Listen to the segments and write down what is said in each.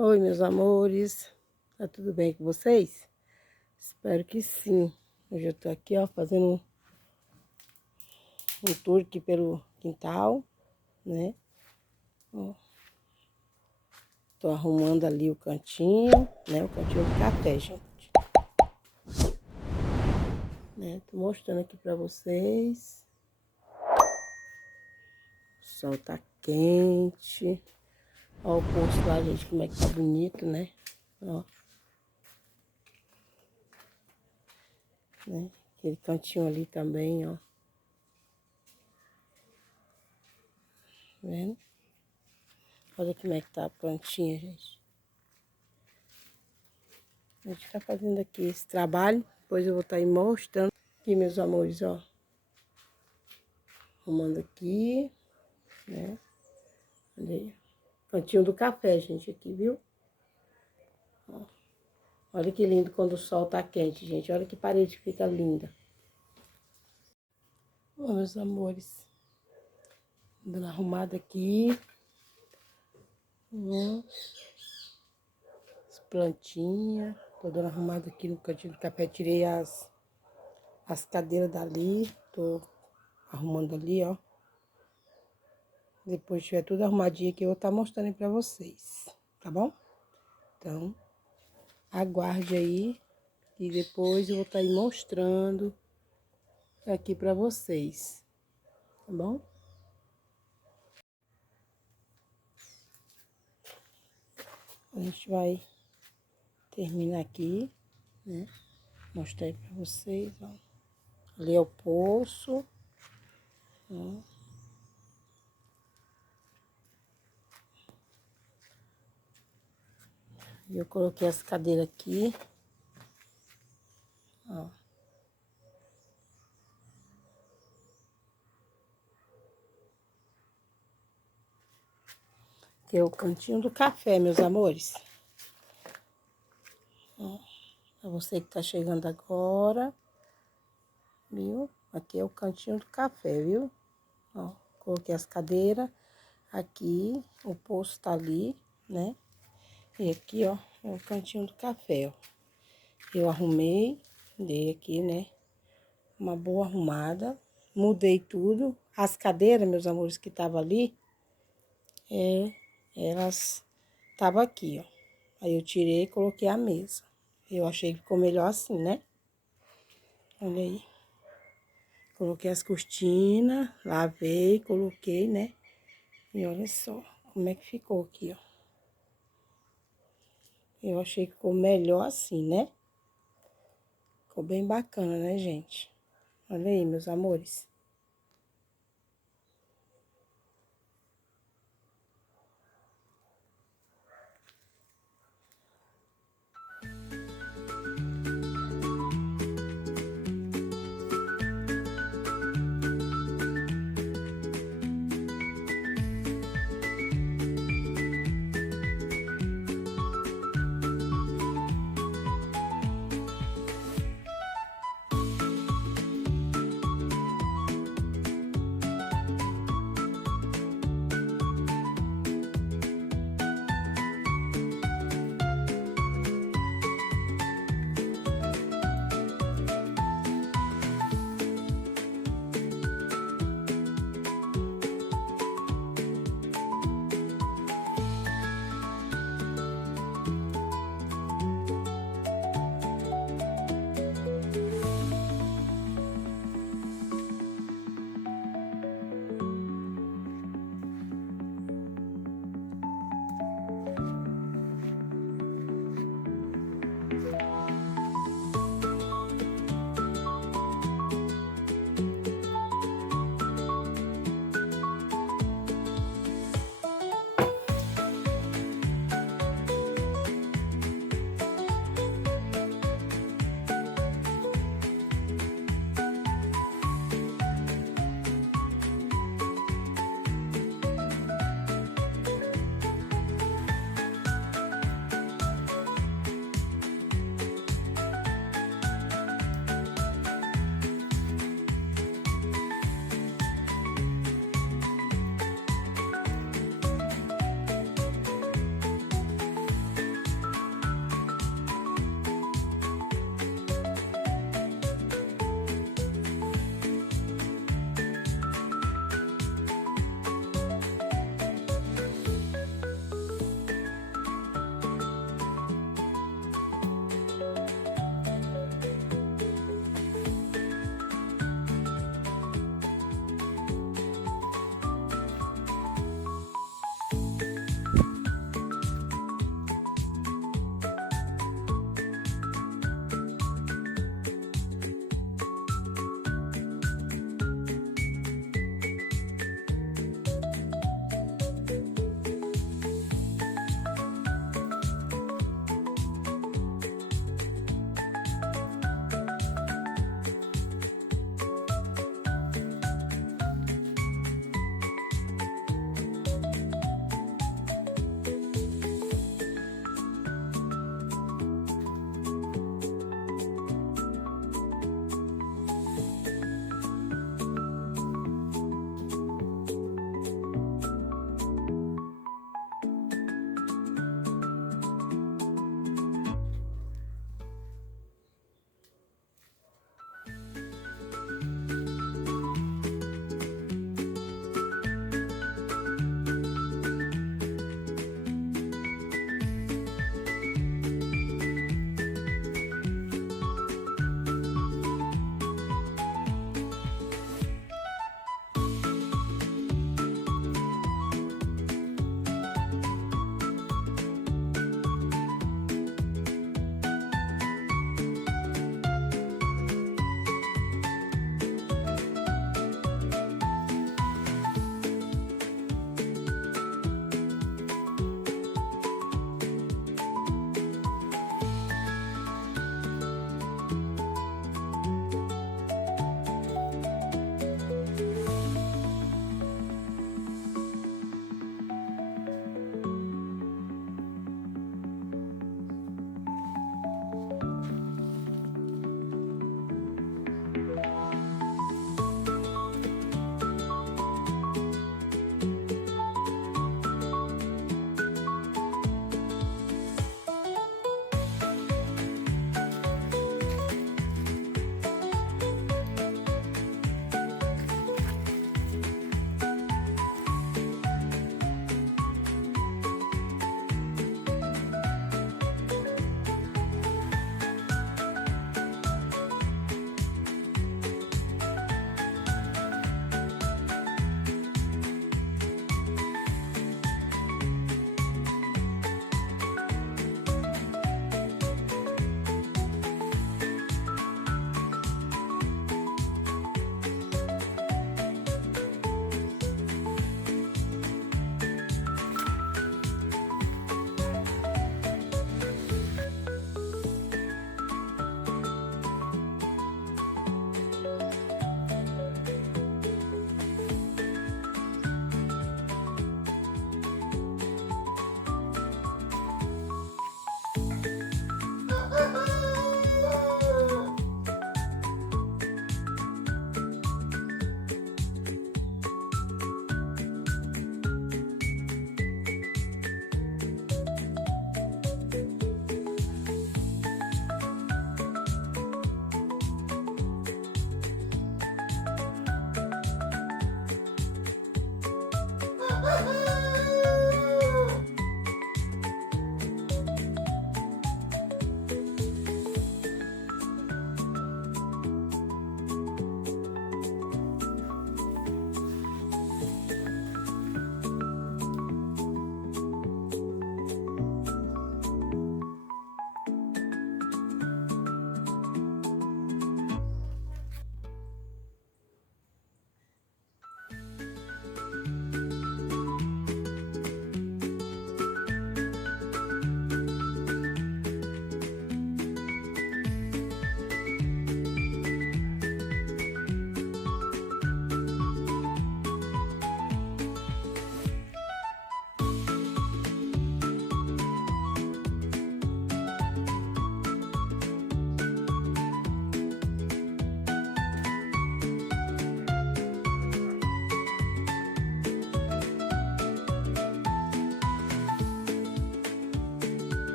Oi, meus amores, tá tudo bem com vocês? Espero que sim. Hoje eu tô aqui, ó, fazendo um tour aqui pelo quintal, né? Ó, tô arrumando ali o cantinho, né? O cantinho do café, gente. Né? Tô mostrando aqui pra vocês. O sol tá quente. Ó o poço lá, gente, como é que tá bonito, né? Ó. Né? Aquele cantinho ali também, ó. Tá vendo? Olha como é que tá a plantinha, gente. A gente tá fazendo aqui esse trabalho. Depois eu vou estar aí mostrando. Aqui, meus amores, ó. Arrumando aqui, né? Olha aí. Cantinho do café, gente, aqui, viu? Ó. Olha que lindo quando o sol tá quente, gente. Olha que parede fica linda. Ó, meus amores. Dando arrumada aqui. Ó. As plantinhas. Tô dando arrumada aqui no cantinho do café. Tirei as cadeiras dali. Tô arrumando ali, ó. Depois tiver tudo arrumadinho aqui, eu vou estar mostrando aí pra vocês. Tá bom? Então, aguarde aí. E depois eu vou estar aí mostrando aqui pra vocês. Tá bom? A gente vai terminar aqui, né? Mostrar aí pra vocês, ó. Ali é o poço. Ó. E eu coloquei as cadeiras aqui. Ó. Aqui é o cantinho do café, meus amores. Ó. Pra você que tá chegando agora, viu? Aqui é o cantinho do café, viu? Ó, coloquei as cadeiras aqui, o poço tá ali, né? E aqui, ó, é o cantinho do café, ó. Eu arrumei, dei aqui, né? Uma boa arrumada. Mudei tudo. As cadeiras, meus amores, que estavam ali, elas estavam aqui, ó. Aí eu tirei e coloquei a mesa. Eu achei que ficou melhor assim, né? Olha aí. Coloquei as cortinas, lavei, coloquei, né? E olha só como é que ficou aqui, ó. Eu achei que ficou melhor assim, né? Ficou bem bacana, né, gente? Olha aí, meus amores.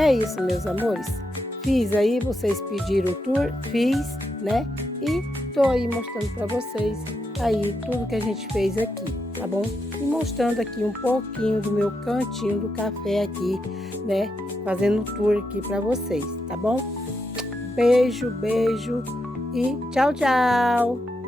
É isso, meus amores. Fiz aí, vocês pediram o tour, fiz, né? E tô aí mostrando para vocês aí tudo que a gente fez aqui, tá bom? E mostrando aqui um pouquinho do meu cantinho do café aqui, né? Fazendo o tour aqui para vocês, tá bom? Beijo, beijo e tchau, tchau!